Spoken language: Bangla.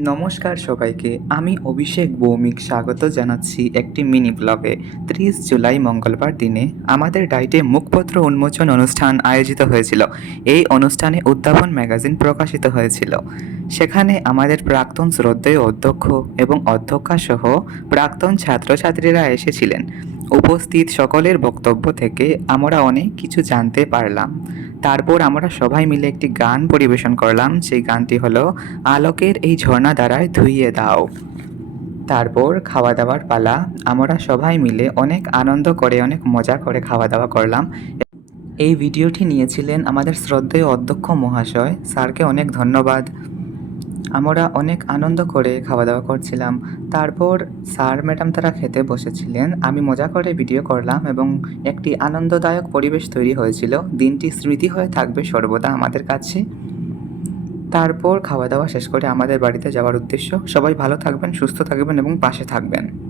নমস্কার সবাইকে, আমি অভিষেক ভৌমিক স্বাগত জানাচ্ছি একটি মিনি ব্লগে। ত্রিশ জুলাই মঙ্গলবার দিনে আমাদের ডাইটে মুখপত্র উন্মোচন অনুষ্ঠান আয়োজিত হয়েছিল। এই অনুষ্ঠানে উদ্যাপন ম্যাগাজিন প্রকাশিত হয়েছিল। সেখানে আমাদের প্রাক্তন শ্রদ্ধেয় অধ্যক্ষ এবং অধ্যক্ষা সহ প্রাক্তন ছাত্রছাত্রীরা এসেছিলেন। উপস্থিত সকলের বক্তব্য থেকে আমরা অনেক কিছু জানতে পারলাম। তারপর আমরা সবাই মিলে একটি গান পরিবেশন করলাম। সেই গানটি হলো, আলোকের এই ঝর্ণা দ্বারায় ধুইয়ে দাও। তারপর খাওয়া দাওয়ার পালা, আমরা সবাই মিলে অনেক আনন্দ করে, অনেক মজা করে খাওয়া দাওয়া করলাম। এই ভিডিওটি নিয়েছিলেন আমাদের শ্রদ্ধেয় অধ্যক্ষ মহাশয়। স্যারকে অনেক ধন্যবাদ। আমরা অনেক আনন্দ করে খাওয়া দাওয়া করছিলাম। তারপর স্যার ম্যাডাম তারা খেতে বসেছিলেন। আমি মজা করে ভিডিও করলাম এবং একটি আনন্দদায়ক পরিবেশ তৈরি হয়েছিল। দিনটি স্মৃতি হয়ে থাকবে সর্বদা আমাদের কাছে। তারপর খাওয়া দাওয়া শেষ করে আমাদের বাড়িতে যাওয়ার উদ্দেশ্য সবাই ভালো থাকবেন, সুস্থ থাকবেন এবং পাশে থাকবেন।